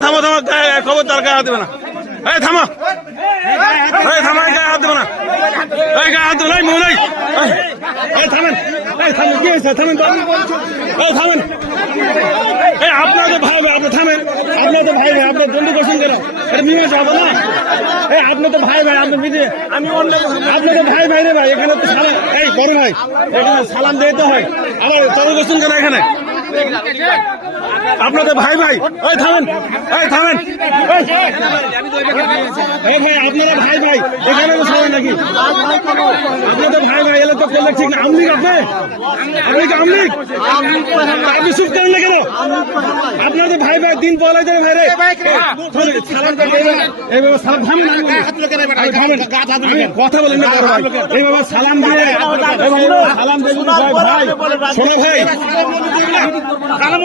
থামো থামো খবরদার গায়ে হাত দেবে না। এই থামো, এই থামো, গায়ে হাত দেবে না, এই গায়ে হাত দেবে না, মনে এই থামেন, এই থামেন, কি হয়েছে? থামেন, এই থামেন, এই আপনার তো ভাই ভাই, আপনি থামেন, আপনার তো ভাই ভাই, আপনার বন্ধু করছেন কেন? এটা মীমাংসা হবে না। এই আপনি তো ভাই ভাই, আপনি বিধে আমি অন্য, আপনি তো ভাই ভাই রে ভাই, এখানে তো সালাম, এই বড় ভাই, এখানে সালাম দিতে হয়, আবার তর্ক করছেন কেন এখানে? আপনাদের ভাই ভাই, এই থামেন, এই থামেন, এই ভাই আপনারা ভাই ভাই, এখানে তো সবাই নাকি আপনাদের ভাই ভাই, এলে তো করলে ঠিক না। আমলিক আপনি, আপনি কি আমলিক? আপনি চুপ করেন না কেন? আপনাদের ভাই ভাই দিন পলাই দেবে ভাই রে, সালাম এইভাবে সালাম থামেন, কথা বলেন না এইভাবে সালাম দিয়ে, সালাম দিয়ে ভাই ভাই, শোনো ভাই, সালাম